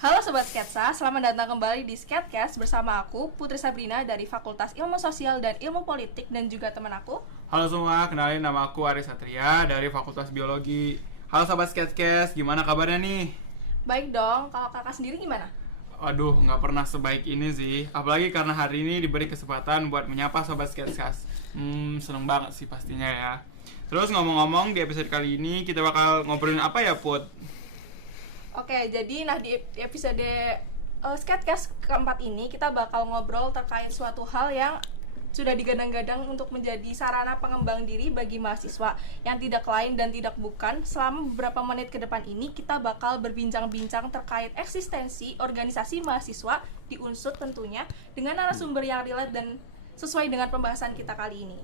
Halo Sobat Sketsa, selamat datang kembali di Sketcast bersama aku, Putri Sabrina dari Fakultas Ilmu Sosial dan Ilmu Politik dan juga teman aku. Halo semua, kenalin nama aku Aris Satria dari Fakultas Biologi. Halo Sobat Sketcast, gimana kabarnya nih? Baik dong, kalau kakak sendiri gimana? Waduh, nggak pernah sebaik ini sih. Apalagi karena hari ini diberi kesempatan buat menyapa Sobat Sketcast. Seneng banget sih pastinya ya. Terus ngomong-ngomong, di episode kali ini kita bakal ngobrolin apa ya, Put? Oke, jadi di episode Sketcast keempat ini kita bakal ngobrol terkait suatu hal yang sudah digadang-gadang untuk menjadi sarana pengembang diri bagi mahasiswa yang tidak lain dan tidak bukan. Selama beberapa menit ke depan ini kita bakal berbincang-bincang terkait eksistensi organisasi mahasiswa di Unsud tentunya dengan narasumber yang relate dan sesuai dengan pembahasan kita kali ini.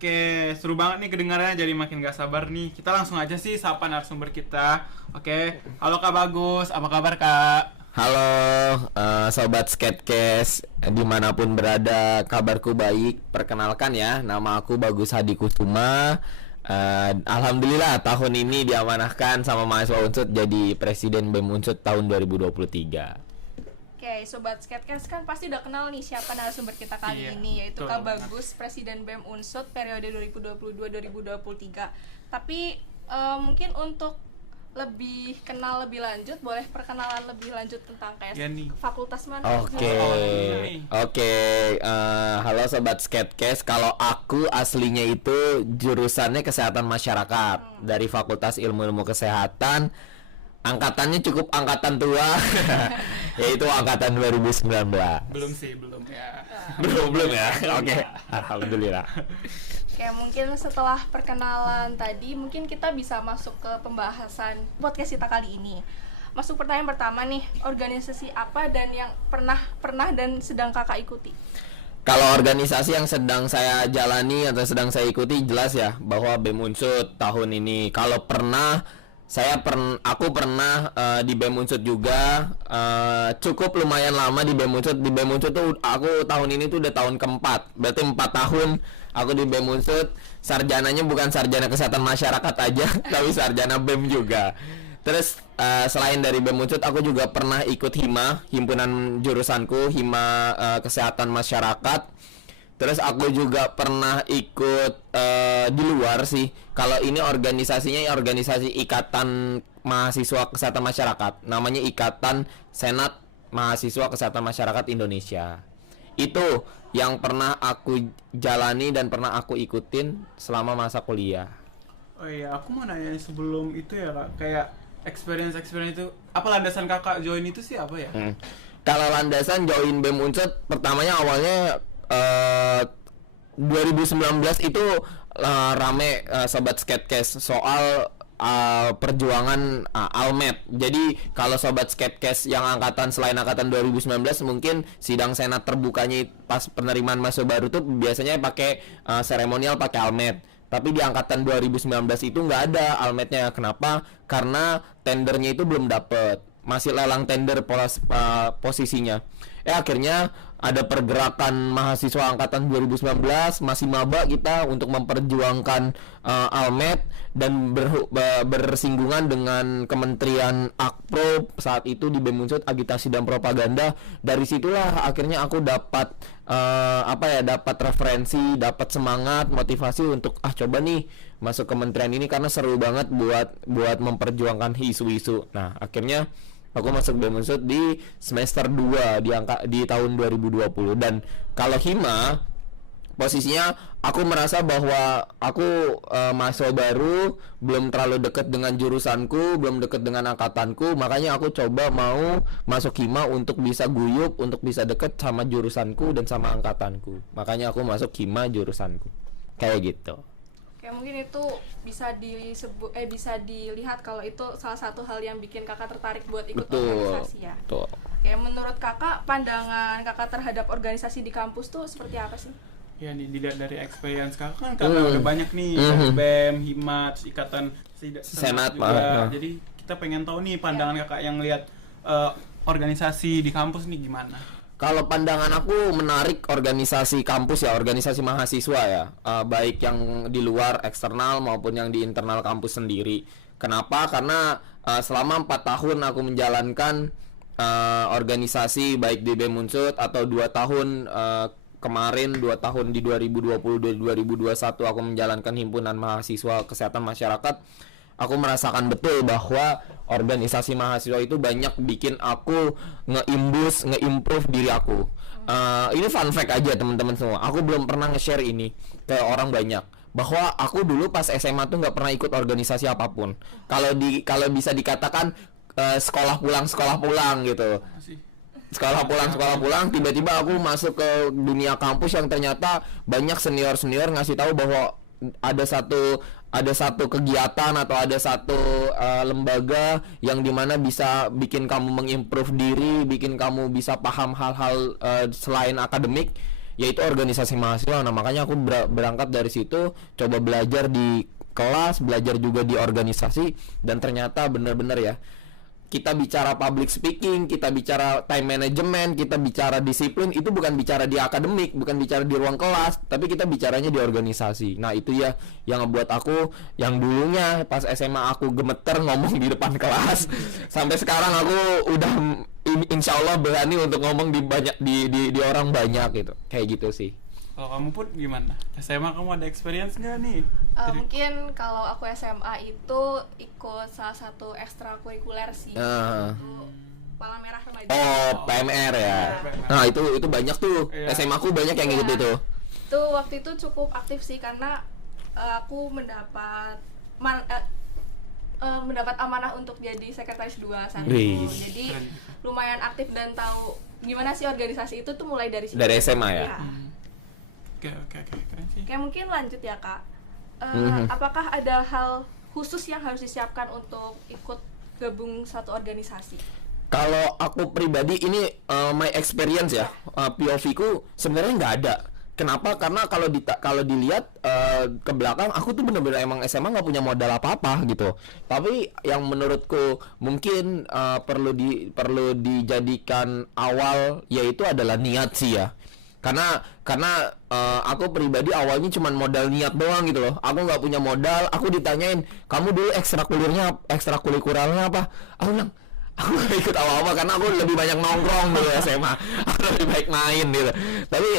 Oke, seru banget nih kedengarannya, jadi makin gak sabar nih. Kita langsung aja sih sapa narasumber kita. Oke, halo Kak Bagus, apa kabar Kak? Halo Sobat Sketcast, dimanapun berada, kabarku baik. Perkenalkan ya, nama aku Bagus Hadi Kusuma. Alhamdulillah tahun ini diamanahkan sama mahasiswa Unsud jadi Presiden BEM Unsud tahun 2023. Oke, Sobat Sketcast kan pasti udah kenal nih siapa narasumber kita kali Iya, ini, yaitu betul Kak banget. Bagus, Presiden BEM Unsud periode 2022-2023. Tapi mungkin untuk lebih kenal lebih lanjut, boleh perkenalan lebih lanjut tentang kayak Iya nih. fakultas mana? Oke, Oh, halo Sobat Sketcast. Kalau aku aslinya itu jurusannya Kesehatan Masyarakat dari Fakultas Ilmu Kesehatan. Angkatannya cukup angkatan tua, yaitu angkatan 2019. Belum sih, belum ya. Belum ya? Oke, alhamdulillah. Oke, mungkin setelah perkenalan tadi, mungkin kita bisa masuk ke pembahasan podcast kita kali ini. Masuk pertanyaan pertama nih, organisasi apa dan yang pernah dan sedang kakak ikuti? Kalau organisasi yang sedang saya jalani atau sedang saya ikuti, jelas ya bahwa BEM Unsud tahun ini. Kalau pernah, aku pernah di BEM Unsud juga, cukup lumayan lama di BEM Unsud. Di BEM Unsud tuh aku tahun ini tuh udah tahun keempat, berarti 4 tahun aku di BEM Unsud. Sarjananya bukan sarjana kesehatan masyarakat aja, tapi sarjana BEM juga. Terus selain dari BEM Unsud, aku juga pernah ikut HIMA, himpunan jurusanku, HIMA Kesehatan Masyarakat. Terus aku juga pernah ikut di luar sih. Kalau ini organisasinya organisasi Ikatan Mahasiswa Kesehatan Masyarakat. Namanya Ikatan Senat Mahasiswa Kesehatan Masyarakat Indonesia. Itu yang pernah aku jalani dan pernah aku ikutin selama masa kuliah. Oh iya, aku mau nanya sebelum itu ya Kak, kayak experience itu, apa landasan kakak join itu sih apa ya? Kalau landasan join BEM Unsud, pertamanya awalnya 2019 itu rame Sobat Sketcast soal perjuangan Almed. Jadi kalau Sobat Sketcast yang selain angkatan 2019 mungkin sidang senat terbukanya pas penerimaan mahasiswa baru tuh biasanya pakai seremonial pakai Almed. Tapi di angkatan 2019 itu nggak ada Almednya. Kenapa? Karena tendernya itu belum dapet, masih lelang tender posisinya. Akhirnya ada pergerakan mahasiswa angkatan 2019 masih maba kita untuk memperjuangkan Almed dan bersinggungan dengan Kementerian Akpro saat itu di BEM Unsud, agitasi dan propaganda. Dari situlah akhirnya aku dapat dapat referensi, dapat semangat, motivasi untuk coba nih masuk kementerian ini karena seru banget buat memperjuangkan isu-isu. Nah, akhirnya aku masuk BEM Unsud di semester 2 di tahun 2020. Dan kalau HIMA posisinya aku merasa bahwa aku mahasiswa baru, belum terlalu dekat dengan jurusanku, belum dekat dengan angkatanku, makanya aku coba mau masuk HIMA untuk bisa guyup, untuk bisa dekat sama jurusanku dan sama angkatanku. Makanya aku masuk HIMA jurusanku. Kayak gitu. Oke, mungkin itu bisa bisa dilihat kalau itu salah satu hal yang bikin kakak tertarik buat ikut organisasi ya. Betul. Oke, menurut kakak, pandangan kakak terhadap organisasi di kampus tuh seperti apa sih? Ya nih, dilihat dari experience kakak kan karena udah banyak nih dari BEM, HIMA, terus Ikatan Senat juga. Jadi kita pengen tahu nih pandangan kakak yang lihat organisasi di kampus nih gimana? Kalau pandangan aku menarik organisasi kampus ya, organisasi mahasiswa ya, baik yang di luar eksternal maupun yang di internal kampus sendiri. Kenapa? Karena selama 4 tahun aku menjalankan organisasi baik di BEM Unsut atau 2 tahun kemarin 2 tahun di 2020 2021 aku menjalankan himpunan mahasiswa kesehatan masyarakat. Aku merasakan betul bahwa organisasi mahasiswa itu banyak bikin aku nge-improve diri aku. Ini fun fact aja teman-teman semua. Aku belum pernah nge-share ini ke orang banyak. Bahwa aku dulu pas SMA tuh nggak pernah ikut organisasi apapun. Kalau bisa dikatakan sekolah pulang gitu. Sekolah pulang tiba-tiba aku masuk ke dunia kampus yang ternyata banyak senior ngasih tahu bahwa ada satu kegiatan atau ada satu lembaga yang dimana bisa bikin kamu mengimprove diri, bikin kamu bisa paham hal-hal selain akademik, yaitu organisasi mahasiswa. Nah makanya aku berangkat dari situ, coba belajar di kelas, belajar juga di organisasi, dan ternyata benar-benar ya, kita bicara public speaking, kita bicara time management, kita bicara disiplin, itu bukan bicara di akademik, bukan bicara di ruang kelas, tapi kita bicaranya di organisasi. Nah itu ya yang ngebuat aku, yang dulunya pas SMA aku gemeter ngomong di depan kelas, sampai sekarang aku udah insya Allah berani untuk ngomong di orang banyak gitu, kayak gitu sih. Kalau kamu pun gimana? SMA kamu ada experience nggak nih? Mungkin kalau aku SMA itu ikut salah satu ekstrakurikuler sih, itu Palang Merah Remaja. Oh, PMR ya. Nah itu banyak tuh. Iya. SMA aku banyak yang gitu tuh. Itu waktu itu cukup aktif sih karena aku mendapat amanah untuk jadi sekretaris 2 saat itu. Jadi lumayan aktif dan tahu gimana sih organisasi itu tuh mulai dari situ. Dari SMA ya. Oke, keren sih. Kayak mungkin lanjut ya Kak. Apakah ada hal khusus yang harus disiapkan untuk ikut gabung satu organisasi? Kalau aku pribadi ini my experience ya, POV ku sebenarnya nggak ada. Kenapa? Karena kalau dilihat ke belakang, aku tuh bener-bener emang SMA nggak punya modal apa-apa gitu. Tapi yang menurutku mungkin perlu dijadikan awal yaitu adalah niat sih ya. Karena aku pribadi awalnya cuma modal niat doang gitu loh. Aku nggak punya modal. Aku ditanyain, kamu dulu ekstrakurikulernya apa? Aku bilang, aku gak ikut apa-apa karena aku lebih banyak nongkrong dulu SMA. Aku lebih baik main gitu.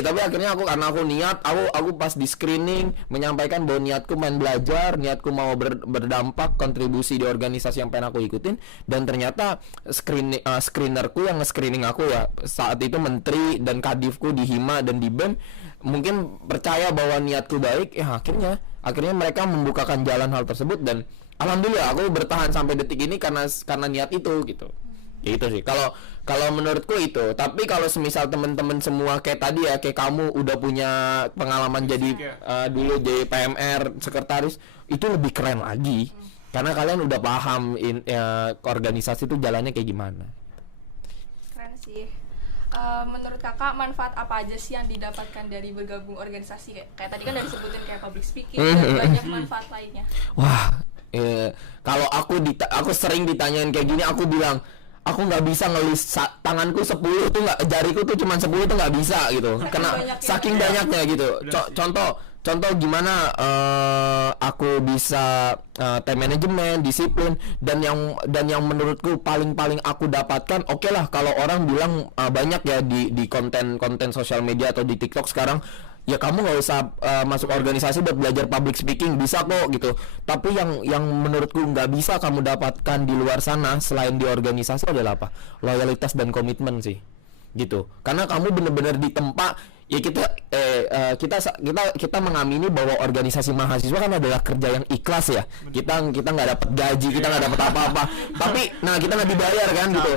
Tapi akhirnya karena aku niat, aku pas di screening menyampaikan bahwa niatku main belajar, niatku mau berdampak, kontribusi di organisasi yang pengen aku ikutin, dan ternyata screenerku yang nge-screening aku ya saat itu menteri dan kadifku di Hima dan di BEM mungkin percaya bahwa niatku baik, ya akhirnya mereka membukakan jalan hal tersebut, dan alhamdulillah aku bertahan sampai detik ini karena niat itu gitu. Ya itu sih. Kalau menurutku itu. Tapi kalau semisal teman-teman semua kayak tadi ya, kayak kamu udah punya pengalaman jadi dulu jadi PMR, sekretaris, itu lebih keren lagi. Karena kalian udah paham organisasi itu jalannya kayak gimana. Keren sih. Menurut kakak manfaat apa aja sih yang didapatkan dari bergabung organisasi? Kayak tadi kan udah disebutin kayak public speaking dan banyak manfaat lainnya. Wah, kalau aku sering ditanyain kayak gini, aku bilang aku nggak bisa ngelis tanganku 10 tuh, nggak, jariku tuh cuma 10 tuh nggak bisa gitu. Saking banyaknya gitu. Contoh gimana aku bisa time management, disiplin, dan yang menurutku paling aku dapatkan, oke lah kalau orang bilang banyak ya di konten sosial media atau di TikTok sekarang, ya kamu nggak usah masuk organisasi buat belajar public speaking, bisa kok gitu. Tapi yang menurutku nggak bisa kamu dapatkan di luar sana selain di organisasi adalah apa? Loyalitas dan komitmen sih, gitu. Karena kamu bener-bener ditempa. Ya kita mengamini bahwa organisasi mahasiswa kan adalah kerja yang ikhlas ya. Kita nggak dapat gaji, kita nggak dapat apa-apa. Tapi kita nggak dibayar kan gitu.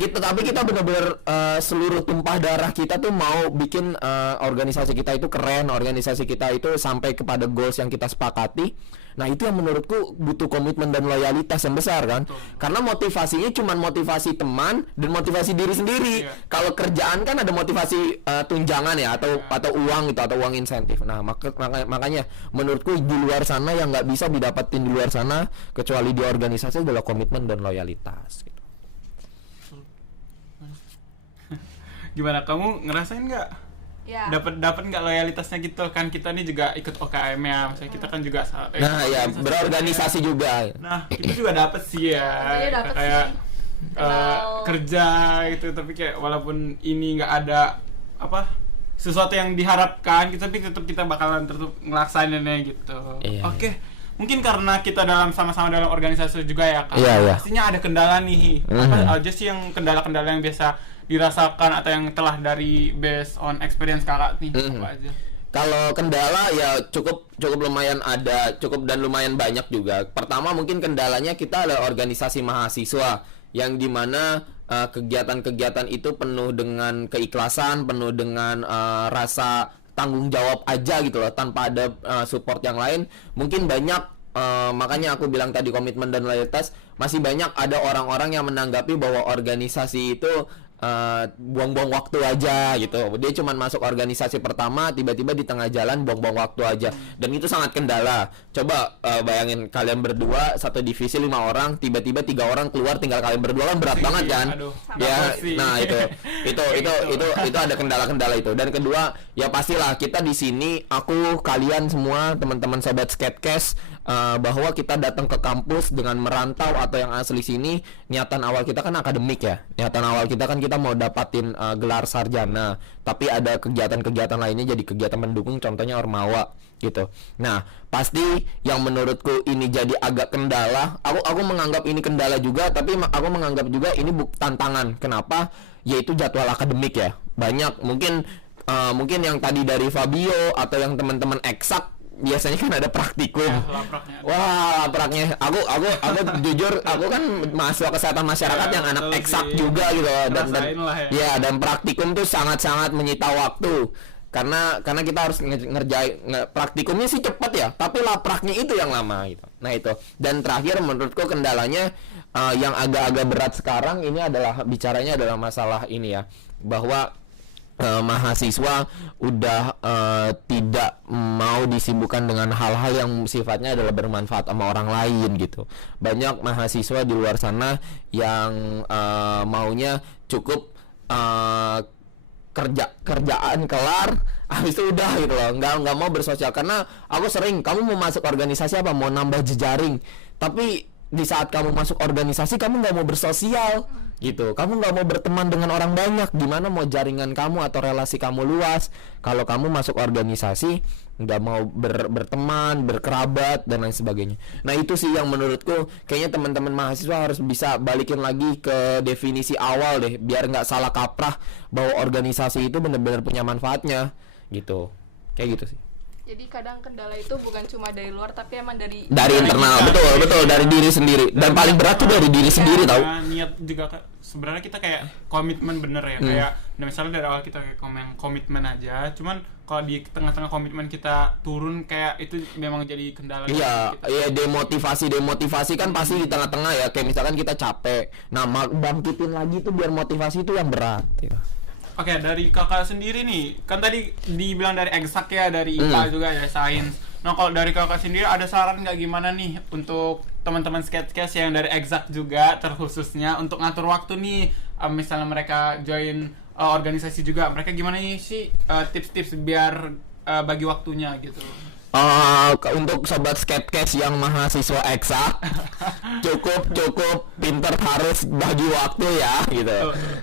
Tapi kita benar-benar seluruh tumpah darah kita tuh mau bikin organisasi kita itu keren, organisasi kita itu sampai kepada goals yang kita sepakati. Nah itu yang menurutku butuh komitmen dan loyalitas yang besar kan. Karena motivasinya cuma motivasi teman dan motivasi diri sendiri. Kalau kerjaan kan ada motivasi tunjangan ya, atau uang gitu, atau uang insentif. Nah makanya menurutku di luar sana yang nggak bisa didapetin di luar sana kecuali di organisasi adalah komitmen dan loyalitas gitu. Gimana kamu ngerasain nggak? Ya. Dapat nggak loyalitasnya gitu kan, kita nih juga ikut OKM ya, maksudnya kita kan juga Nah ya berorganisasi juga. Nah itu juga dapat sih ya, Tentunya dapet kayak sih. Kenal. kerja gitu, tapi kayak walaupun ini nggak ada apa sesuatu yang diharapkan gitu, tapi tetap kita bakalan tetap ngelaksanainnya gitu. Iya, Oke. Mungkin karena kita sama-sama dalam organisasi juga ya kan, Iya. pastinya ada kendala nih. Apa aja sih yang kendala-kendala yang biasa dirasakan atau yang telah dari based on experience kakak nih? Apa aja? Kalau kendala ya cukup lumayan ada, cukup dan lumayan banyak juga. Pertama mungkin kendalanya kita adalah organisasi mahasiswa yang dimana kegiatan-kegiatan itu penuh dengan keikhlasan, penuh dengan rasa tanggung jawab aja gitu loh, tanpa ada support yang lain. Mungkin banyak makanya aku bilang tadi komitmen dan loyalitas, masih banyak ada orang-orang yang menanggapi bahwa organisasi itu buang-buang waktu aja gitu. Dia cuman masuk organisasi pertama, tiba-tiba di tengah jalan buang-buang waktu aja. Dan itu sangat kendala. Coba bayangin kalian berdua satu divisi 5 orang, tiba-tiba 3 orang keluar tinggal kalian berdua, kan berat banget kan? Aduh, Ya, sih. nah itu ada kendala-kendala itu. Dan kedua, ya pastilah kita di sini, aku, kalian semua teman-teman sobat Skatecast, bahwa kita datang ke kampus dengan merantau atau yang asli sini, niatan awal kita kan akademik ya. Niatan awal kita kan kita mau dapatin gelar sarjana, tapi ada kegiatan-kegiatan lainnya jadi kegiatan mendukung, contohnya Ormawa gitu. Nah, pasti yang menurutku ini jadi agak kendala. Aku menganggap ini kendala juga, tapi aku menganggap juga ini tantangan. Kenapa? Yaitu jadwal akademik ya. Banyak mungkin yang tadi dari Fabio atau yang teman-teman eksak biasanya kan ada praktikum. Lapraknya. Wah, lapraknya. Aku jujur, aku kan mahasiswa kesehatan masyarakat Ya, yang anak betul eksak sih. juga gitu loh. Ngerasain lah ya. Dan praktikum tuh sangat-sangat menyita waktu. Karena kita harus ngerjain praktikumnya sih cepet ya, tapi lapraknya itu yang lama gitu. Nah itu. Dan terakhir menurutku kendalanya yang agak-agak berat sekarang ini adalah bicaranya adalah masalah ini ya, bahwa mahasiswa udah tidak mau disibukkan dengan hal-hal yang sifatnya adalah bermanfaat sama orang lain gitu. Banyak mahasiswa di luar sana yang maunya cukup kerjaan kelar habis itu udah gitu loh, nggak mau bersosial. Karena aku sering, kamu mau masuk organisasi apa, mau nambah jejaring, tapi di saat kamu masuk organisasi kamu nggak mau bersosial gitu, kamu nggak mau berteman dengan orang banyak, gimana mau jaringan kamu atau relasi kamu luas kalau kamu masuk organisasi nggak mau berteman, berkerabat dan lain sebagainya. Nah itu sih yang menurutku kayaknya teman-teman mahasiswa harus bisa balikin lagi ke definisi awal deh, biar nggak salah kaprah bahwa organisasi itu benar-benar punya manfaatnya gitu, kayak gitu sih. Jadi kadang kendala itu bukan cuma dari luar tapi emang dari Internal, betul dari diri sendiri, dan paling berat tuh dari diri sendiri tau. Nah, niat juga sebenarnya kita kayak komitmen bener ya, kayak misalnya dari awal kita kayak komitmen aja, cuman kalau di tengah-tengah komitmen kita turun, kayak itu memang jadi kendala. Iya, demotivasi kan pasti di tengah-tengah ya, kayak misalkan kita capek, nah bangkitin lagi tuh biar motivasi itu yang berat gitu. Oke, dari kakak sendiri nih, kan tadi dibilang dari eksak ya, dari IPA juga, dari sains. Nah, kalau dari kakak sendiri ada saran nggak gimana nih untuk teman-teman Skatecast yang dari eksak juga, terkhususnya untuk ngatur waktu nih, misalnya mereka join organisasi juga, mereka gimana nih sih tips-tips biar bagi waktunya gitu? Untuk sobat Skatecast yang mahasiswa eksak, cukup pinter harus bagi waktu ya gitu.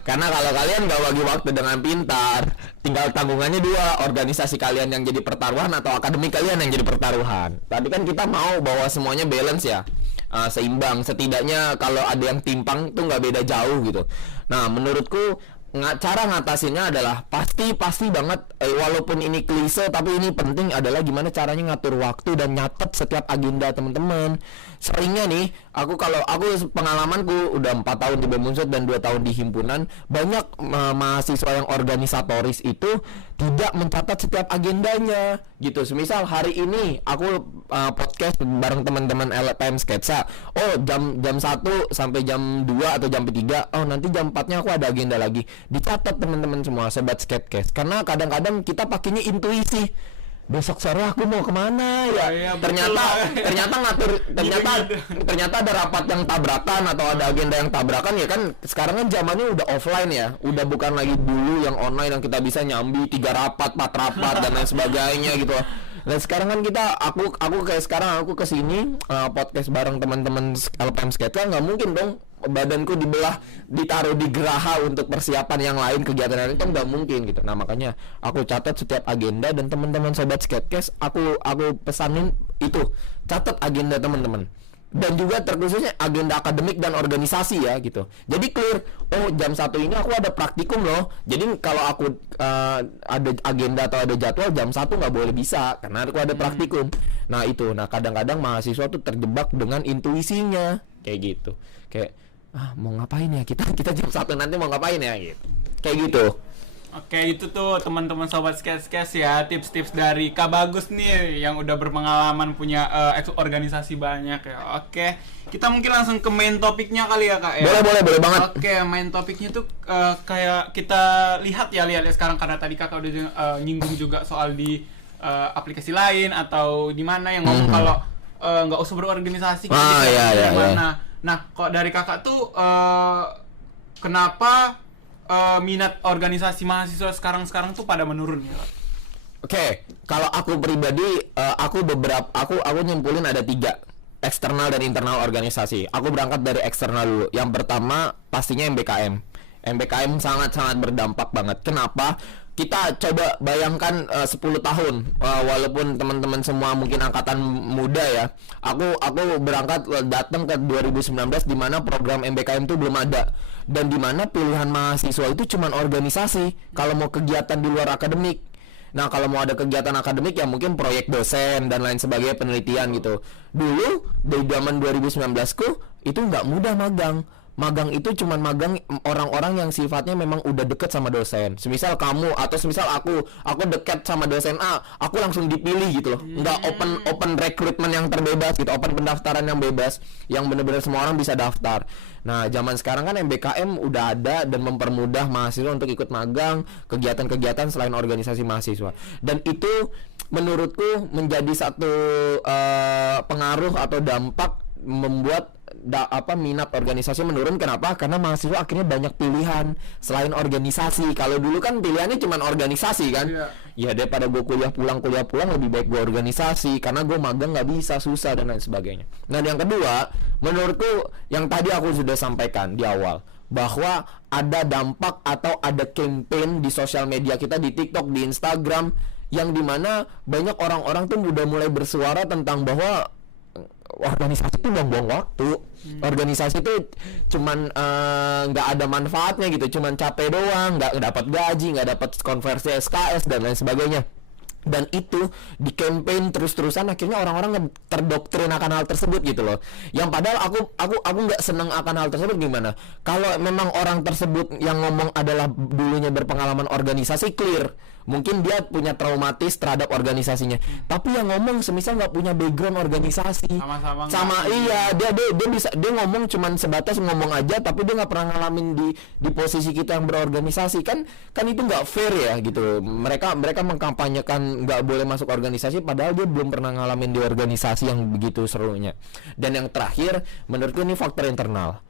Karena kalau kalian nggak bagi waktu dengan pintar, tinggal tanggungannya dua, organisasi kalian yang jadi pertaruhan atau akademik kalian yang jadi pertaruhan. Tadi kan kita mau bahwa semuanya balance ya, seimbang. Setidaknya kalau ada yang timpang tuh nggak beda jauh gitu. Nah menurutku cara ngatasinnya adalah pasti banget, walaupun ini klise tapi ini penting, adalah gimana caranya ngatur waktu dan nyatet setiap agenda teman-teman. Seringnya nih, aku pengalamanku udah 4 tahun di BEM Unsur dan 2 tahun di himpunan, banyak mahasiswa yang organisatoris itu tidak mencatat setiap agendanya gitu. Semisal hari ini aku podcast bareng teman-teman LPM Sketsa, jam 1 sampai jam 2 atau jam 3, nanti jam 4-nya aku ada agenda lagi. Dicatat teman-teman semua sobat Skatecast, karena kadang-kadang kita pakainya intuisi. besok sore aku mau kemana ya? Iya, ternyata betul. ternyata ngatur ternyata ada rapat yang tabrakan atau ada agenda yang tabrakan ya kan. Sekarang kan zamannya udah offline ya, udah bukan lagi dulu yang online yang kita bisa nyambi 3 rapat 4 rapat dan lain sebagainya gitu. Dan sekarang kan aku kayak sekarang aku kesini podcast bareng teman-teman LPM Skate nggak mungkin dong badanku dibelah ditaruh di geraha untuk persiapan yang lain, kegiatan lain itu nggak mungkin gitu. Nah makanya aku catat setiap agenda dan teman-teman sobat Skatecast aku pesanin itu, catat agenda teman-teman. Dan juga terkhususnya agenda akademik dan organisasi ya gitu. Jadi clear, oh jam 1 ini aku ada praktikum loh. Jadi kalau aku ada agenda atau ada jadwal jam 1 nggak boleh bisa karena aku ada praktikum. Nah itu, kadang-kadang mahasiswa tuh terjebak dengan intuisinya kayak gitu. Kayak mau ngapain ya kita jam 1 nanti mau ngapain ya gitu. Kayak gitu. Oke, itu tuh teman-teman sobat Sketch ya, tips-tips dari Kak Bagus nih yang udah berpengalaman punya organisasi banyak ya. Oke, kita mungkin langsung ke main topiknya kali ya Kak ya. Boleh banget. Oke, main topiknya tuh kayak kita lihat sekarang karena tadi Kakak udah nyinggung juga soal di aplikasi lain atau di mana yang ngomong kalau nggak usah berorganisasi Iya. Nah, kok dari Kakak tuh kenapa minat organisasi mahasiswa sekarang tuh pada menurun ya? Oke, kalau aku pribadi aku nyimpulin ada 3 eksternal dan internal organisasi. Aku berangkat dari eksternal dulu. Yang pertama pastinya MBKM. MBKM sangat-sangat berdampak banget. Kenapa? Kita coba bayangkan 10 tahun walaupun teman-teman semua mungkin angkatan muda ya. Aku berangkat datang ke 2019 di mana program MBKM itu belum ada dan di mana pilihan mahasiswa itu cuman organisasi kalau mau kegiatan di luar akademik. Nah, kalau mau ada kegiatan akademik ya mungkin proyek dosen dan lain sebagainya, penelitian gitu. Dulu di zaman 2019ku itu nggak mudah magang. Magang itu cuman magang orang-orang yang sifatnya memang udah deket sama dosen. Semisal kamu atau semisal aku deket sama dosen A, aku langsung dipilih gitu loh. Nggak open recruitment yang terbebas gitu, open pendaftaran yang bebas, yang benar-benar semua orang bisa daftar. Nah, zaman sekarang kan MBKM udah ada dan mempermudah mahasiswa untuk ikut magang, kegiatan-kegiatan selain organisasi mahasiswa. Dan itu menurutku menjadi satu pengaruh atau dampak membuat minat organisasi menurun. Kenapa? Karena mahasiswa akhirnya banyak pilihan selain organisasi. Kalau dulu kan pilihannya cuma organisasi kan. Ya daripada gue kuliah pulang lebih baik gue organisasi karena gue magang nggak bisa, susah dan lain sebagainya. Nah, yang kedua, menurutku yang tadi aku sudah sampaikan di awal bahwa ada dampak atau ada campaign di sosial media kita, di TikTok, di Instagram, yang dimana banyak orang-orang tuh udah mulai bersuara tentang bahwa organisasi itu buang-buang waktu. Organisasi itu cuman nggak ada manfaatnya gitu, cuman capek doang, nggak dapat gaji, nggak dapat konversi SKS dan lain sebagainya. Dan itu di campaign terus-terusan, akhirnya orang-orang terdoktrin akan hal tersebut gitu loh. Yang padahal aku nggak senang akan hal tersebut. Gimana kalau memang orang tersebut yang ngomong adalah dulunya berpengalaman organisasi, clear, mungkin dia punya traumatis terhadap organisasinya. Tapi yang ngomong semisal nggak punya background organisasi, iya, dia ngomong cuman sebatas ngomong aja, tapi dia nggak pernah ngalamin di posisi kita yang berorganisasi. Kan itu nggak fair ya gitu. Mereka mengkampanyekan nggak boleh masuk organisasi padahal dia belum pernah ngalamin di organisasi yang begitu serunya. Dan yang terakhir, menurutku ini faktor internal.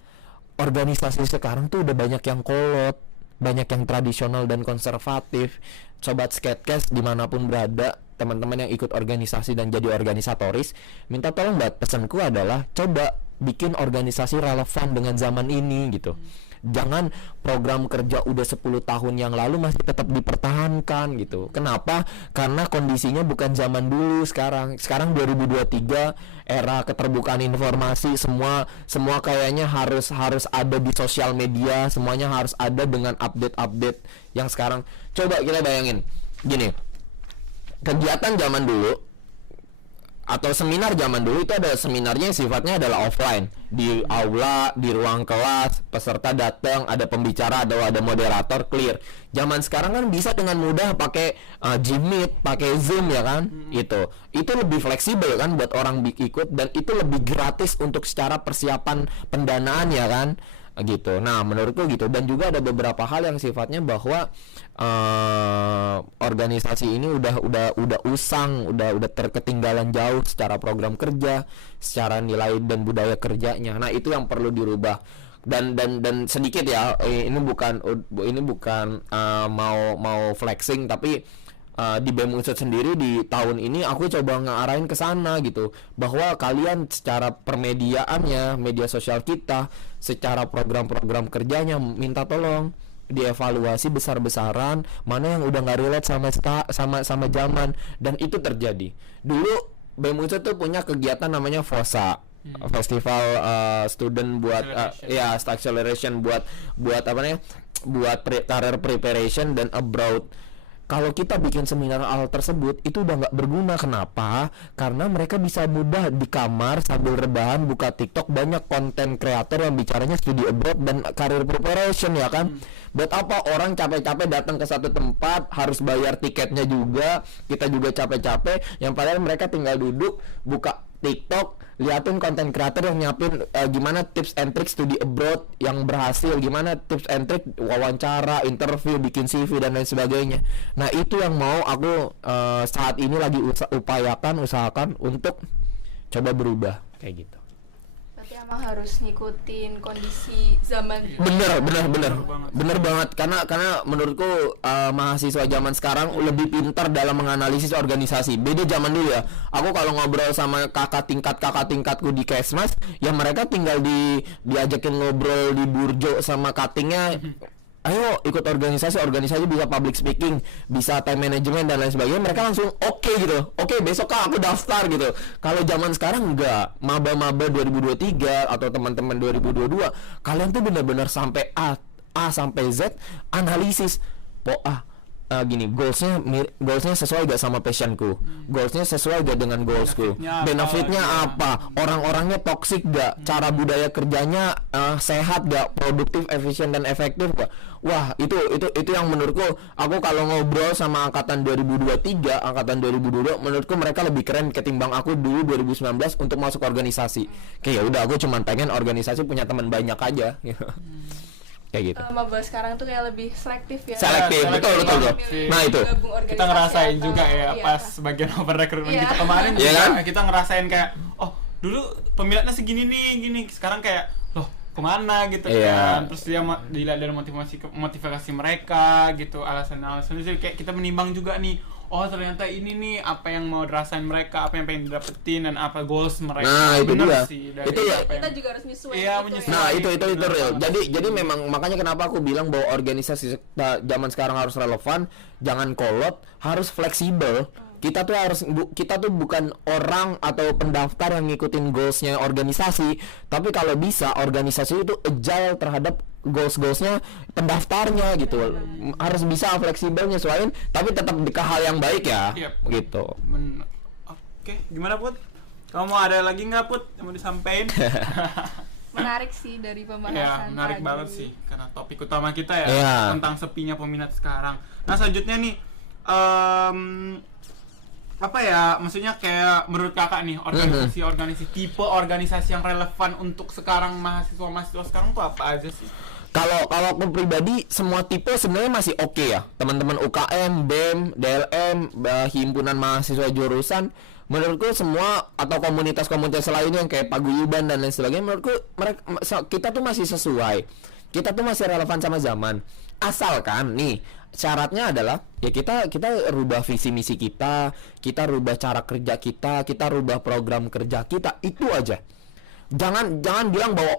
Organisasi sekarang tuh udah banyak yang kolot, banyak yang tradisional dan konservatif. Sobat Skatecast dimanapun berada, teman-teman yang ikut organisasi dan jadi organisatoris, minta tolong buat pesanku adalah coba bikin organisasi relevan dengan zaman ini gitu. Jangan program kerja udah 10 tahun yang lalu masih tetap dipertahankan gitu. Kenapa? Karena kondisinya bukan zaman dulu sekarang. Sekarang 2023, era keterbukaan informasi, semua kayaknya harus ada di sosial media, semuanya harus ada dengan update yang sekarang. Coba kita bayangin gini. Kegiatan zaman dulu atau seminar zaman dulu itu ada seminarnya sifatnya adalah offline, di aula, di ruang kelas, peserta datang, ada pembicara, ada moderator, clear. Zaman sekarang kan bisa dengan mudah pakai Gmeet, pakai Zoom ya kan. Itu lebih fleksibel kan buat orang ikut, dan itu lebih gratis untuk secara persiapan pendanaan ya kan. gitu. Nah, menurutku gitu. Dan juga ada beberapa hal yang sifatnya bahwa organisasi ini udah usang, udah terketinggalan jauh secara program kerja, secara nilai dan budaya kerjanya. Nah, itu yang perlu dirubah. Dan sedikit ya, ini bukan mau flexing, tapi di BEM Unsur sendiri di tahun ini aku coba ngarahin ke sana gitu, bahwa kalian secara permediaannya, media sosial kita, secara program-program kerjanya minta tolong dievaluasi besar-besaran, mana yang udah nggak relate sama zaman. Dan itu terjadi. Dulu BEM Unsur tuh punya kegiatan namanya FOSA, festival student buat acceleration buat apa namanya, buat career preparation dan abroad. Kalau kita bikin seminar hal tersebut itu udah nggak berguna. Kenapa? Karena mereka bisa mudah di kamar sambil rebahan buka TikTok, banyak konten kreator yang bicaranya studi abroad dan career preparation, ya kan? Buat apa orang capek-capek datang ke satu tempat, harus bayar tiketnya juga, kita juga capek-capek, yang padahal mereka tinggal duduk buka TikTok, liatin konten kreator yang nyiapin gimana tips and trick studi abroad yang berhasil, gimana tips and trick wawancara, interview, bikin CV dan lain sebagainya. Nah, itu yang mau aku saat ini lagi usahakan untuk coba berubah kayak gitu. Berarti emang harus ngikutin kondisi zaman. Bener banget, karena menurutku mahasiswa zaman sekarang lebih pintar dalam menganalisis organisasi. Beda zaman dulu ya. Aku kalau ngobrol sama kakak tingkatku di Kesmas, ya mereka tinggal diajakin ngobrol di burjo sama cuttingnya. Ayo ikut organisasi bisa public speaking, bisa time management dan lain sebagainya. Mereka langsung oke gitu. Oke, besok Kak aku daftar gitu. Kalau zaman sekarang enggak. Maba-maba 2023 atau teman-teman 2022, kalian tuh benar-benar sampai A sampai Z analisis. Gini, goalsnya sesuai gak sama passionku, goalsnya sesuai gak dengan goalsku, benefitnya apa, orang-orangnya toxic gak, cara budaya kerjanya sehat gak, produktif, efisien dan efektif gak. Wah, itu yang menurutku, aku kalau ngobrol sama angkatan 2023, angkatan 2022, menurutku mereka lebih keren ketimbang aku dulu 2019 untuk masuk organisasi. Kayak ya udah, aku cuman pengen organisasi punya teman banyak aja gitu. Kayak gitu. Maba sekarang tuh kayak lebih selektif ya. Selektif, betul. Nah, itu kita ngerasain juga ya, pas bagian open recruitment kita kemarin juga, kita ngerasain kayak, oh dulu peminatnya segini nih, gini, sekarang kayak loh kemana gitu kan. Terus dia dilihat dari motivasi mereka gitu, alasan itu kayak kita menimbang juga nih, oh ternyata ini nih apa yang mau dirasain mereka, apa yang pengen didapetin dan apa goals mereka. Nah, itu dia. Itu ya kita juga harus menyesuaikan. Nah, itu real. Jadi memang makanya kenapa aku bilang bahwa organisasi zaman sekarang harus relevan, jangan kolot, harus fleksibel. Kita tuh bukan orang atau pendaftar yang ngikutin goalsnya organisasi, tapi kalau bisa organisasi itu agile terhadap goalsnya pendaftarnya gitu. Harus bisa fleksibel nyesuaiin, tapi tetap ke hal yang baik ya. Gitu. Oke, gimana Put? Kamu mau ada lagi nggak Put yang mau disampaikan? Menarik sih dari pembahasan. Ya, menarik banget sih karena topik utama kita ya tentang sepinya peminat sekarang. Nah, selanjutnya nih apa ya, maksudnya kayak menurut kakak nih organisasi tipe organisasi yang relevan untuk sekarang mahasiswa sekarang tuh apa aja sih? Kalau aku pribadi semua tipe sebenarnya masih oke ya. Teman-teman UKM, BEM, DLM, himpunan mahasiswa jurusan, menurutku semua atau komunitas-komunitas lainnya yang kayak paguyuban dan lain sebagainya, menurutku kita tuh masih sesuai. Kita tuh masih relevan sama zaman. Asalkan nih syaratnya adalah ya kita rubah visi misi kita rubah cara kerja kita rubah program kerja kita, itu aja. Jangan bilang bahwa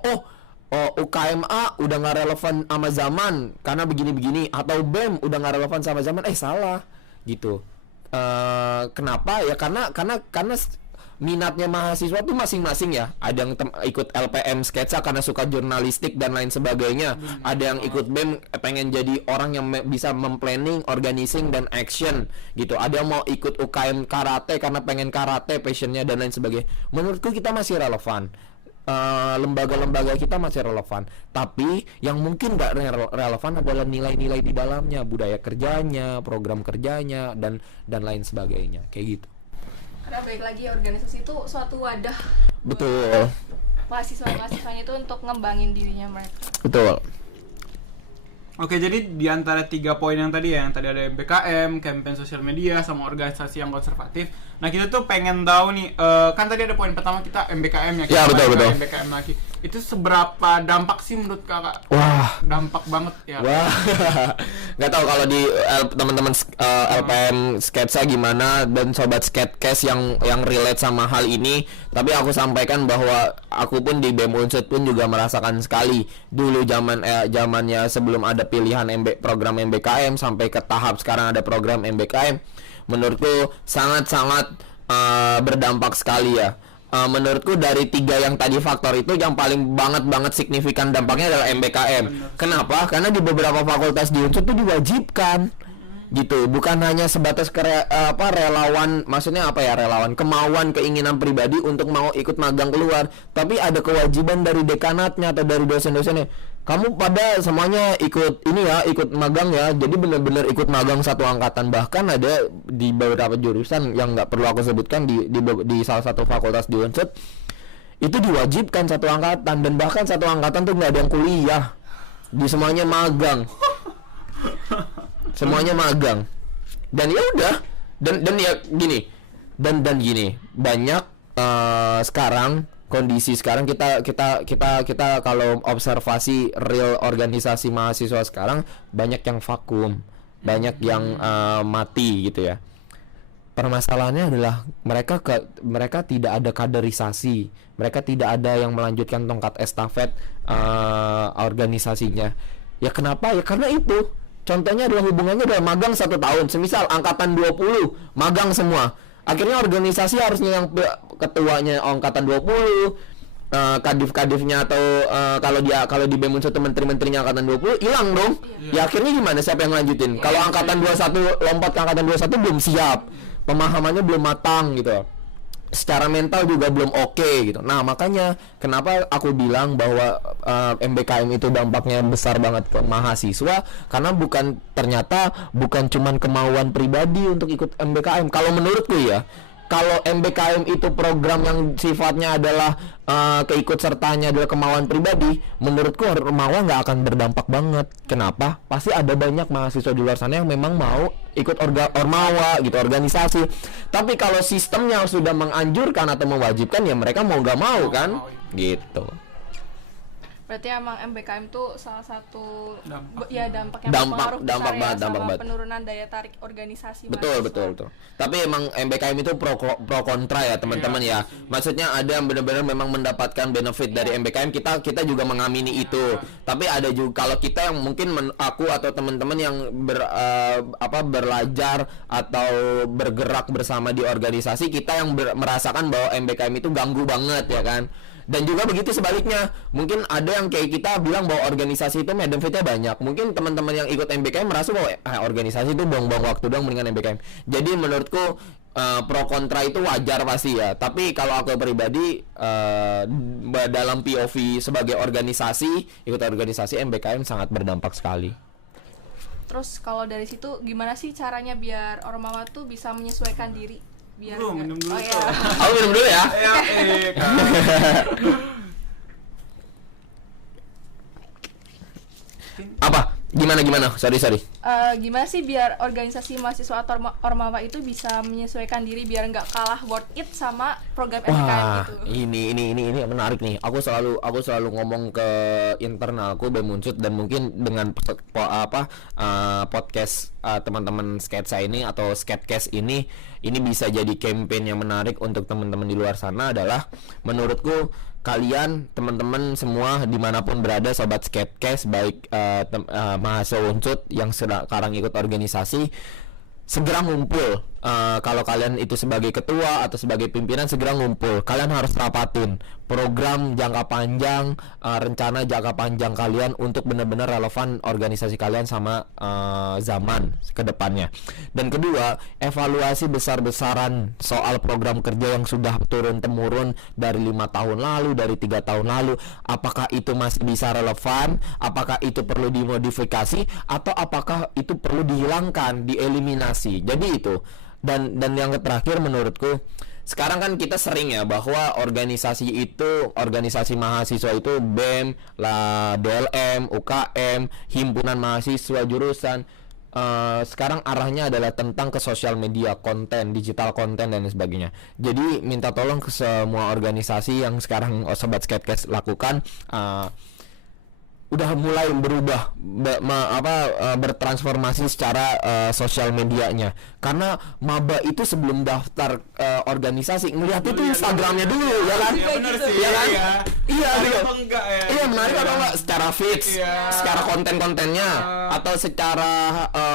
UKMA udah nggak relevan sama zaman karena begini-begini, atau BEM udah nggak relevan sama zaman. Salah gitu. Kenapa ya? Karena minatnya mahasiswa tuh masing-masing ya. Ada yang ikut LPM sketsa karena suka jurnalistik dan lain sebagainya. Ada yang ikut BEM pengen jadi orang yang bisa memplanning, organizing dan action gitu. Ada yang mau ikut UKM karate karena pengen karate passionnya dan lain sebagainya. Menurutku kita masih relevan. Lembaga-lembaga kita masih relevan, tapi yang mungkin nggak relevan adalah nilai-nilai di dalamnya, budaya kerjanya, program kerjanya dan lain sebagainya, kayak gitu. Karena baik lagi organisasi itu suatu wadah. Betul. mahasiswanya itu untuk ngembangin dirinya mereka. Betul. Oke, jadi di antara 3 poin yang tadi ya, yang tadi ada MBKM, campaign sosial media, sama organisasi yang konservatif. Nah, kita tuh pengen tahu nih, kan tadi ada poin pertama kita MBKM ya, kita betul. MBKM lagi. Itu seberapa dampak sih menurut kakak? Wah, dampak banget ya. wah, nggak tahu kalau di teman-teman LPM sketsa gimana dan sobat sketcast yang relate sama hal ini. Tapi aku sampaikan bahwa aku pun di BEM Unsud pun juga merasakan sekali dulu zamannya sebelum ada pilihan program MBKM sampai ke tahap sekarang ada program MBKM. Menurutku sangat-sangat berdampak sekali ya. Menurutku dari 3 yang tadi faktor itu yang paling banget signifikan dampaknya adalah MBKM. Kenapa? Karena di beberapa fakultas di Unsud itu diwajibkan gitu, bukan hanya sebatas relawan, maksudnya apa ya, relawan kemauan keinginan pribadi untuk mau ikut magang keluar, tapi ada kewajiban dari dekanatnya atau dari dosen-dosennya, kamu pada semuanya ikut ini ya, ikut magang ya, jadi benar-benar ikut magang satu angkatan. Bahkan ada di beberapa jurusan yang nggak perlu aku sebutkan di salah satu fakultas di Unsud itu diwajibkan satu angkatan, dan bahkan satu angkatan tuh nggak ada yang kuliah, di semuanya magang. Semuanya magang. Dan ya udah, dan ya gini. Dan gini, banyak sekarang kondisi sekarang kita kalau observasi real organisasi mahasiswa sekarang banyak yang vakum, banyak yang mati gitu ya. Permasalahannya adalah mereka tidak ada kaderisasi, mereka tidak ada yang melanjutkan tongkat estafet organisasinya. Ya kenapa? Ya karena itu. Contohnya adalah hubungannya adalah magang 1 tahun. Semisal angkatan 20 magang semua. Akhirnya organisasi harusnya yang ketuanya angkatan 20, kadif-kadifnya atau kalau di BEM Unsud menteri-menterinya angkatan 20 hilang dong. Ya akhirnya gimana, siapa yang lanjutin? Kalau angkatan 21 lompat ke angkatan 21 belum siap. Pemahamannya belum matang gitu. Secara mental juga belum oke gitu. Nah, makanya kenapa aku bilang bahwa MBKM itu dampaknya besar banget ke mahasiswa, karena ternyata bukan cuman kemauan pribadi untuk ikut MBKM. Kalau menurutku ya, kalau MBKM itu program yang sifatnya adalah keikutsertaannya adalah kemauan pribadi, menurutku Ormawa nggak akan berdampak banget. Kenapa? Pasti ada banyak mahasiswa di luar sana yang memang mau ikut Ormawa gitu, organisasi. Tapi kalau sistemnya sudah menganjurkan atau mewajibkan, ya mereka mau nggak mau kan, gitu. Berarti emang MBKM tuh salah satu dampak yang dampak besar dampak sama banget. penurunan daya tarik organisasi Betul. Tapi emang MBKM itu pro kontra ya teman-teman ya. Maksudnya ada yang benar-benar memang mendapatkan benefit dari MBKM, kita juga mengamini itu. Tapi ada juga kalau kita yang mungkin aku atau teman-teman yang belajar atau bergerak bersama di organisasi, kita yang merasakan bahwa MBKM itu ganggu banget ya kan. Dan juga begitu sebaliknya, mungkin ada yang kayak kita bilang bahwa organisasi itu benefitnya banyak. Mungkin teman-teman yang ikut MBKM merasa bahwa organisasi itu buang-buang waktu doang mendingan MBKM. Jadi menurutku pro kontra itu wajar pasti ya. Tapi kalau aku pribadi dalam POV sebagai organisasi, ikut organisasi MBKM sangat berdampak sekali. Terus kalau dari situ gimana sih caranya biar Ormawa tuh bisa menyesuaikan diri? Biar minum dulu. Aku minum dulu ya. Apa? Gimana? Sorry. Gimana sih biar organisasi mahasiswa atau Ormawa itu bisa menyesuaikan diri biar nggak kalah worth it sama program MBKM gitu? Ini menarik nih. Aku selalu ngomong ke internalku BEM Unsud, dan mungkin dengan podcast teman-teman sketsa ini atau sketcast ini bisa jadi campaign yang menarik untuk teman-teman di luar sana. Adalah menurutku kalian teman-teman semua dimanapun berada, sobat sketcast, baik mahasiswa Unsud yang sekarang ikut organisasi, segera ngumpul. Kalau kalian itu sebagai ketua atau sebagai pimpinan, segera ngumpul. Kalian harus rapatin program jangka panjang, rencana jangka panjang kalian untuk benar-benar relevan organisasi kalian sama zaman ke depannya. Dan kedua, evaluasi besar-besaran soal program kerja yang sudah turun-temurun dari 5 tahun lalu, dari 3 tahun lalu. Apakah itu masih bisa relevan? Apakah itu perlu dimodifikasi? Atau apakah itu perlu dihilangkan, dieliminasi? Jadi itu. Dan yang terakhir menurutku, sekarang kan kita sering ya bahwa organisasi mahasiswa itu BEM, lah DLM, UKM, himpunan mahasiswa jurusan. Sekarang arahnya adalah tentang ke sosial media, konten, digital konten dan sebagainya. Jadi minta tolong ke semua organisasi yang sekarang Sobat Skatecast lakukan, udah mulai berubah bertransformasi secara sosial medianya, karena maba itu sebelum daftar organisasi ngelihat itu Instagramnya dulu ya kan, Iya bener sih, ya kan, iya Menarik gitu, apa enggak ya? iya menarik Iya. atau enggak secara feeds, secara konten-kontennya, atau secara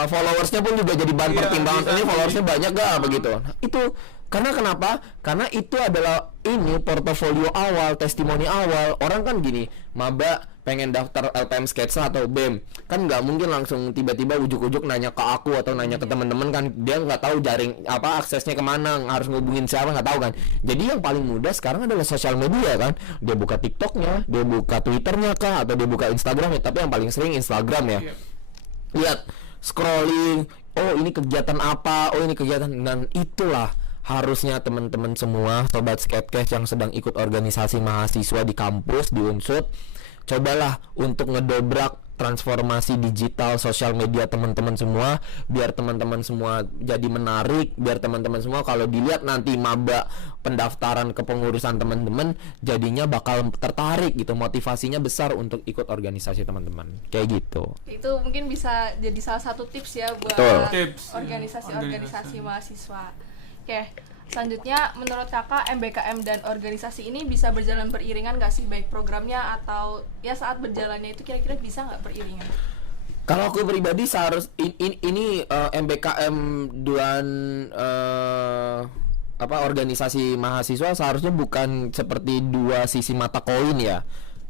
followersnya pun juga jadi bahan Iya, pertimbangan, bisa ini sih. followersnya banyak gak begitu. Nah, itu karena kenapa? Karena itu adalah ini portofolio awal, testimoni awal. Orang kan gini, maba pengen daftar LPM Sketsa atau BEM, kan nggak mungkin langsung tiba-tiba ujuk-ujuk nanya ke aku atau nanya ke teman-teman kan, dia nggak tahu jaring aksesnya kemana, harus ngubungin siapa, nggak tahu kan. Jadi yang paling mudah sekarang adalah sosial media kan, dia buka TikToknya, dia buka Twitternya kah, atau dia buka Instagramnya, tapi yang paling sering Instagram ya. Iya. Lihat, scrolling, oh ini kegiatan apa, oh ini kegiatan, dan itulah harusnya teman-teman semua Sobat Skatecast yang sedang ikut organisasi mahasiswa di kampus, di Unsud, cobalah untuk ngedobrak transformasi digital sosial media teman-teman semua, biar teman-teman semua jadi menarik, biar teman-teman semua kalau dilihat nanti maba pendaftaran kepengurusan teman-teman jadinya bakal tertarik gitu, motivasinya besar untuk ikut organisasi teman-teman kayak gitu. Itu mungkin bisa jadi salah satu tips ya buat Betul. Tips, organisasi mahasiswa. Oke, selanjutnya menurut kakak MBKM dan organisasi ini bisa berjalan beriringan nggak sih, baik programnya atau ya saat berjalannya itu kira-kira bisa nggak beriringan? Kalau aku pribadi ini MBKM dan organisasi mahasiswa seharusnya bukan seperti dua sisi mata koin ya.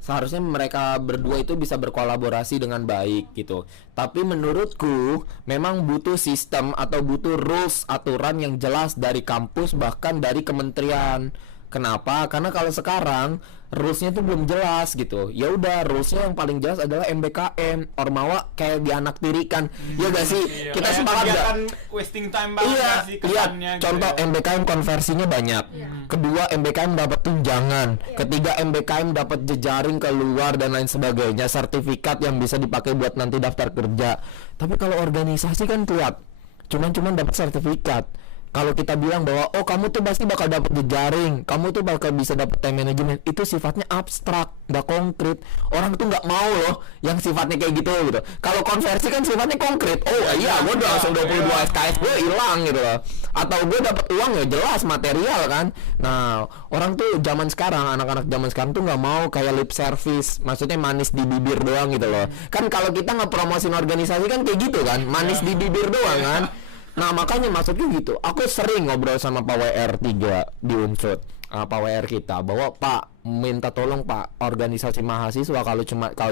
Seharusnya mereka berdua itu bisa berkolaborasi dengan baik gitu. Tapi menurutku memang butuh sistem atau butuh rules, aturan yang jelas dari kampus bahkan dari kementerian. Kenapa? Karena kalau sekarang rulesnya tuh belum jelas gitu. Ya udah, rulesnya yang paling jelas adalah MBKM. Ormawa kayak dianaktirikan. Ya gak sih? Iya. Kita Kayak sepakat gak? kegiatan wasting time banget Iya, gak sih lihat kesannya gitu contoh ya. MBKM konversinya banyak. Kedua, MBKM dapat tunjangan. Ketiga, MBKM dapat jejaring keluar dan lain sebagainya, sertifikat yang bisa dipakai buat nanti daftar kerja. Tapi kalau organisasi kan lihat, cuman dapat sertifikat. Kalau kita bilang bahwa oh kamu tuh pasti bakal dapat jejaring, kamu tuh bakal bisa dapat time management, itu sifatnya abstrak, nggak konkret. Orang tuh nggak mau loh yang sifatnya kayak gitu gitu. Kalau konversi kan sifatnya konkret. Oh iya, gue udah langsung 22 SKS gue hilang gitu loh. Atau gue dapat uang ya jelas material kan. Nah orang tuh zaman sekarang, anak-anak zaman sekarang tuh nggak mau kayak lip service, maksudnya manis di bibir doang gitu loh. Kan kalau kita ngepromosin organisasi kan kayak gitu kan, manis di bibir doang kan. Nah makanya maksudnya gitu, aku sering ngobrol sama Pak WR3 di Unsud, Pak WR kita, bahwa Pak minta tolong Pak, organisasi mahasiswa kalau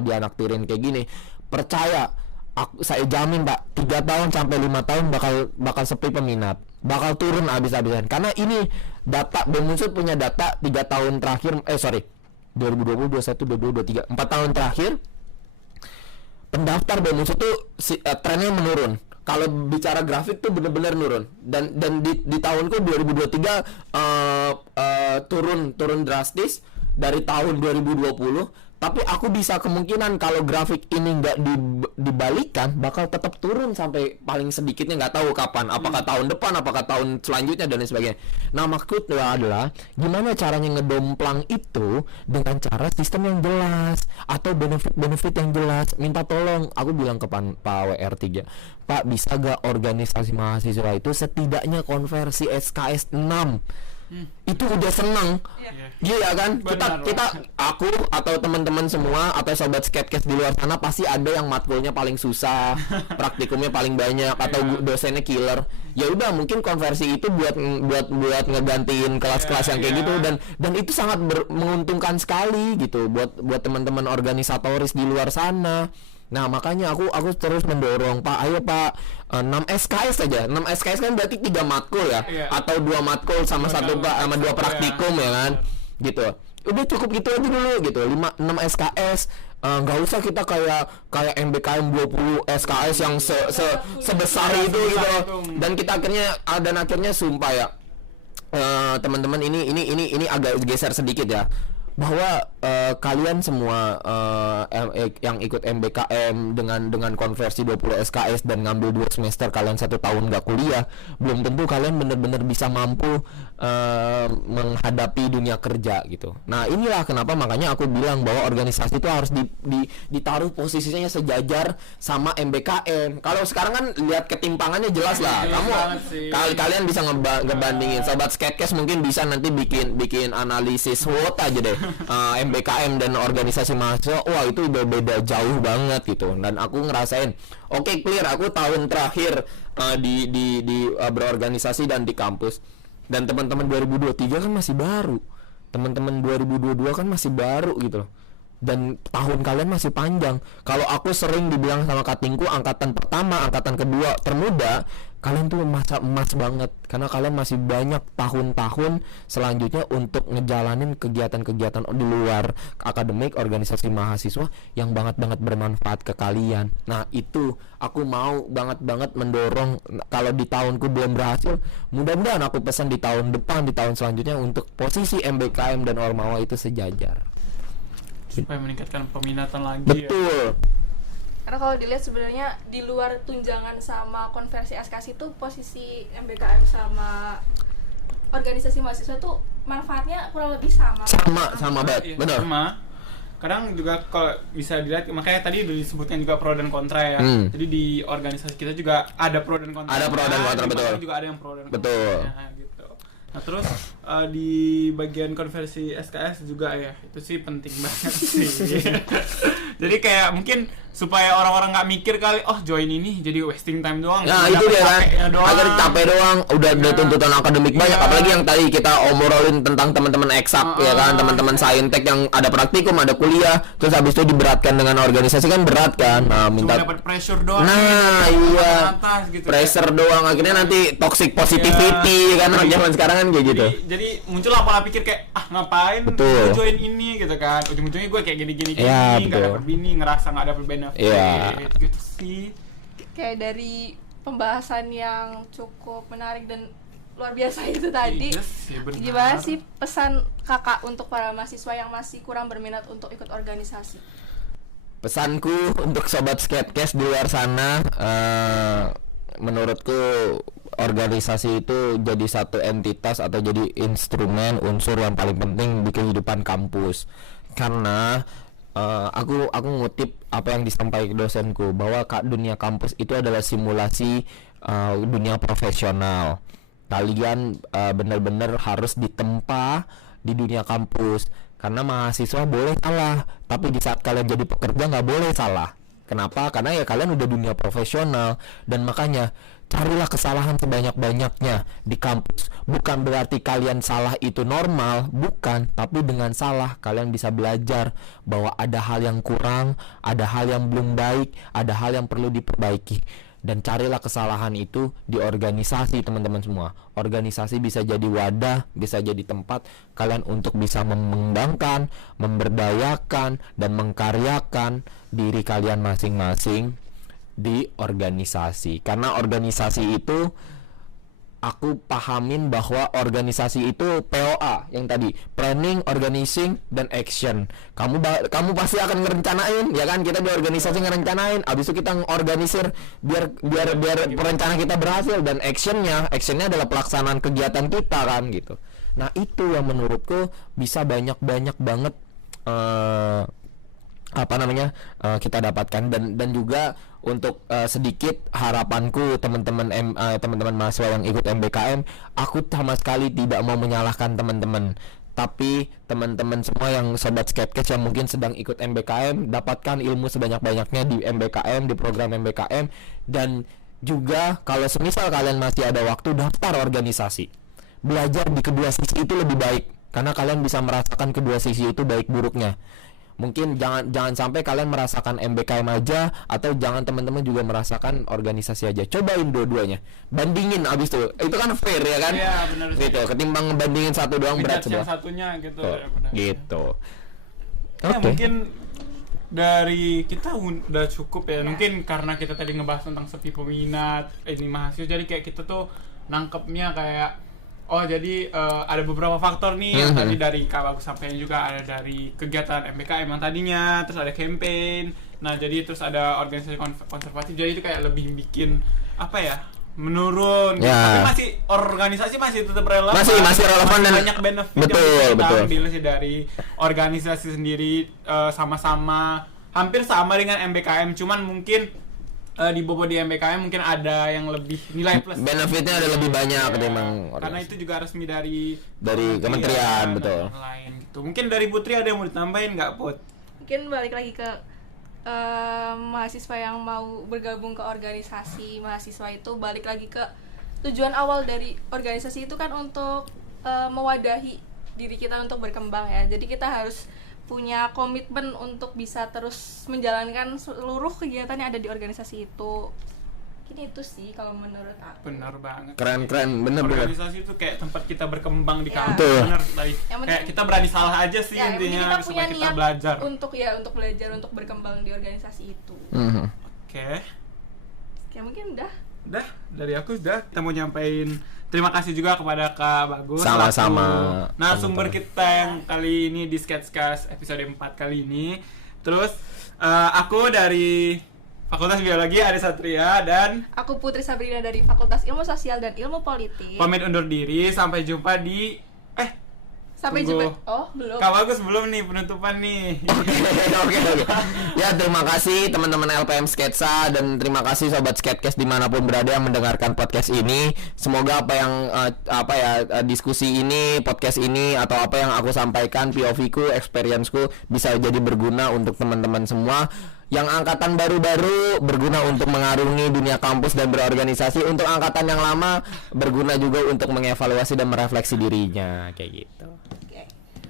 dianaktirin kayak gini, percaya saya jamin Pak, 3 tahun sampai 5 tahun bakal sepi peminat, bakal turun habis-habisan. Karena ini data, BEM Unsud punya data 3 tahun terakhir, 2020, 21, 22, 23, 4 tahun terakhir pendaftar BEM Unsud tuh trennya menurun. Kalau bicara grafik tuh bener-bener nurun, dan di tahunku 2023 turun drastis dari tahun 2020. Tapi aku bisa kemungkinan kalau grafik ini nggak dibalikan bakal tetap turun sampai paling sedikitnya nggak tahu kapan, apakah tahun depan, apakah tahun selanjutnya dan lain sebagainya. Nah maksudnya adalah gimana caranya ngedomplang itu dengan cara sistem yang jelas atau benefit yang jelas. Minta tolong, aku bilang ke Pak WR3, Pak bisa gak organisasi mahasiswa itu setidaknya konversi SKS 6, itu udah seneng. Iya kan? Aku atau teman-teman semua atau sobat Skatecast di luar sana pasti ada yang matkulnya paling susah, praktikumnya paling banyak, atau dosennya killer. Ya udah, mungkin konversi itu buat ngegantiin kelas-kelas yang kayak gitu, dan itu sangat menguntungkan sekali gitu buat teman-teman organisatoris di luar sana. Nah makanya aku terus mendorong, Pak, ayo Pak, 6 SKS saja. 6 SKS kan berarti 3 matkul ya, atau 2 matkul sama 2 praktikum ya kan, gitu. Udah cukup gitu aja dulu gitu, 6 SKS. Nggak usah kita kayak MBKM 20 SKS yang sebesar itu gitu. Dan kita akhirnya sumpah ya, teman-teman ini agak geser sedikit ya, bahwa kalian semua yang ikut MBKM dengan konversi 20 SKS dan ngambil 2 semester, kalian 1 tahun nggak kuliah, belum tentu kalian benar-benar bisa mampu menghadapi dunia kerja gitu. Nah inilah kenapa makanya aku bilang bahwa organisasi itu harus ditaruh posisinya sejajar sama MBKM. Kalau sekarang kan lihat ketimpangannya jelas lah. Kalian bisa ngebandingin. Sobat Sketcast mungkin bisa nanti bikin analisis SWOT aja deh. MBKM dan organisasi mahasiswa, wah itu udah beda jauh banget gitu. Dan aku ngerasain, oke, clear, aku tahun terakhir di berorganisasi dan di kampus. Dan teman-teman 2023 kan masih baru. Teman-teman 2022 kan masih baru gitu loh. Dan tahun kalian masih panjang. Kalau aku sering dibilang sama katingku, angkatan pertama, angkatan kedua, termuda, kalian tuh masa emas banget. Karena kalian masih banyak tahun-tahun selanjutnya untuk ngejalanin kegiatan-kegiatan di luar akademik, organisasi mahasiswa yang banget-banget bermanfaat ke kalian. Nah itu aku mau banget-banget mendorong. Kalau di tahunku belum berhasil, mudah-mudahan aku pesan di tahun depan, di tahun selanjutnya, untuk posisi MBKM dan Ormawa itu sejajar, supaya meningkatkan peminatan lagi. betul. Karena kalau dilihat sebenarnya di luar tunjangan sama konversi SKS itu, posisi MBKM sama organisasi mahasiswa tuh manfaatnya kurang lebih sama banget, benar. Sama. Kadang juga kalau bisa dilihat, makanya tadi udah disebutkan juga pro dan kontra ya. Jadi di organisasi kita juga ada pro dan kontra. Ada pro dan kontra, betul. Juga ada yang pro dan kontra. Betul. Gitu. Nah terus di bagian konversi SKS juga ya, itu sih penting banget sih. Jadi kayak mungkin supaya orang-orang nggak mikir kali, oh join ini jadi wasting time doang. Nah itu dia kan, agar capek doang, udah tuntutan akademik banyak. Apalagi yang tadi kita obrolin tentang teman-teman eksak ya kan, teman-teman saintek yang ada praktikum, ada kuliah, terus habis itu diberatkan dengan organisasi kan berat kan. Nah minta cuma dapat pressure doang. Nah iya, atas, gitu, pressure doang, akhirnya nanti toxic positivity kan zaman sekarang kan kayak gitu. Jadi muncul pola pikir kayak ngapain gue join ini gitu kan, ujung-ujungnya gue kayak gini-gini nggak dapet bini, ngerasa nggak dapet benefit gitu sih. Kayak dari pembahasan yang cukup menarik dan luar biasa itu tadi, gimana sih pesan kakak untuk para mahasiswa yang masih kurang berminat untuk ikut organisasi? Pesanku untuk sobat Sketcast di luar sana, menurutku organisasi itu jadi satu entitas atau jadi instrumen, unsur yang paling penting di kehidupan kampus. Karena aku ngutip apa yang disampaikan dosenku, bahwa dunia kampus itu adalah simulasi dunia profesional. Kalian benar-benar harus ditempa di dunia kampus. Karena mahasiswa boleh salah, tapi di saat kalian jadi pekerja nggak boleh salah. Kenapa? Karena ya kalian udah dunia profesional. Dan makanya carilah kesalahan sebanyak-banyaknya di kampus. Bukan berarti kalian salah itu normal, bukan. Tapi dengan salah kalian bisa belajar bahwa ada hal yang kurang, ada hal yang belum baik, ada hal yang perlu diperbaiki. Dan carilah kesalahan itu di organisasi, teman-teman semua. Organisasi bisa jadi wadah, bisa jadi tempat kalian untuk bisa mengembangkan, memberdayakan, dan mengkaryakan diri kalian masing-masing di organisasi. Karena organisasi itu, aku pahamin bahwa organisasi itu POA yang tadi, planning, organizing, dan action. Kamu pasti akan ngerencanain, ya kan? Kita di organisasi ngerencanain, abis itu kita ngorganisir biar perencanaan kita berhasil, dan actionnya adalah pelaksanaan kegiatan kita kan gitu. Nah itu yang menurutku bisa banyak banget kita dapatkan. Dan juga untuk sedikit harapanku teman-teman mahasiswa yang ikut MBKM, aku sama sekali tidak mau menyalahkan teman-teman, tapi teman-teman semua yang sobat Sketcast yang mungkin sedang ikut MBKM, dapatkan ilmu sebanyak-banyaknya di MBKM, di program MBKM. Dan juga kalau semisal kalian masih ada waktu, daftar organisasi, belajar di kedua sisi itu lebih baik, karena kalian bisa merasakan kedua sisi itu baik buruknya. Mungkin jangan sampai kalian merasakan MBKM aja, atau jangan teman-teman juga merasakan organisasi aja. Cobain dua-duanya, bandingin abis itu kan fair ya kan? Iya benar. Gitu, ketimbang ngebandingin satu doang berat sebelah. Satunya gitu. Gitu. Ya mungkin dari kita udah cukup ya. Mungkin karena kita tadi ngebahas tentang sepi peminat ini mahasiswa, jadi kayak kita tuh nangkepnya kayak Oh jadi ada beberapa faktor nih yang tadi dari Kak Bagus sampaikan juga, ada dari kegiatan MBKM yang tadinya, terus ada campaign. Nah jadi terus ada organisasi konservatif, jadi itu kayak lebih bikin apa ya, menurun. Ya. Tapi masih organisasi masih tetap relevan. Masih relevan dan banyak benefit betul, yang kita betul. ambil sih dari organisasi sendiri, sama-sama hampir sama dengan MBKM, cuman mungkin di bobot di MBKM mungkin ada yang lebih nilai plus. Benefitnya ada lebih banyak ketimbang Karena itu juga resmi dari kementerian, dan betul. lain-lain gitu. Mungkin dari Putri ada yang mau ditambahin nggak, Put? Mungkin balik lagi ke mahasiswa yang mau bergabung ke organisasi mahasiswa, itu balik lagi ke tujuan awal dari organisasi itu kan untuk mewadahi diri kita untuk berkembang ya. Jadi kita harus punya komitmen untuk bisa terus menjalankan seluruh kegiatan yang ada di organisasi itu. Mungkin itu sih kalau menurut aku. Benar banget. Keren, bener. Organisasi itu kayak tempat kita berkembang di Ya. kampus. Betul. Benar tadi. Yang penting- Kayak kita berani salah aja sih Ya, yang penting intinya, kita punya supaya kita niat belajar. untuk belajar, untuk berkembang di organisasi itu. Oke. Kayak mungkin udah. Udah, dari aku sudah. Kita mau nyampein terima kasih juga kepada Kak Bagus, Sama-sama. selaku narasumber kita yang kali ini di Sketchcast episode 4 kali ini. Terus aku dari Fakultas Biologi Ari Satria, dan Aku Putri Sabrina dari Fakultas Ilmu Sosial dan Ilmu Politik. pamit undur diri. Sampai jumpa di Sampai tunggu. jumpa. Oh, belum. Kak Bagus belum nih penutupan nih. Oke. Ya, terima kasih teman-teman LPM Sketsa, dan terima kasih sobat Sketcast dimanapun berada yang mendengarkan podcast ini. Semoga apa yang diskusi ini, podcast ini, atau apa yang aku sampaikan, POV ku, experience ku bisa jadi berguna untuk teman-teman semua. Yang angkatan baru-baru berguna untuk mengarungi dunia kampus dan berorganisasi. Untuk angkatan yang lama berguna juga untuk mengevaluasi dan merefleksi dirinya, kayak gitu. Oke.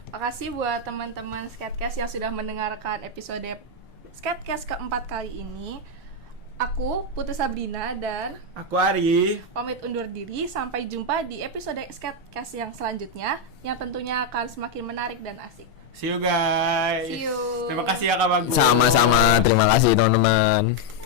Makasih buat teman-teman Sketcast yang sudah mendengarkan episode Sketcast keempat kali ini. Aku Putri Sabrina dan Aku Ari. pamit undur diri. Sampai jumpa di episode Sketcast yang selanjutnya, yang tentunya akan semakin menarik dan asik. See you guys. See you. Terima kasih ya Kak Bagus. Sama-sama, terima kasih teman-teman.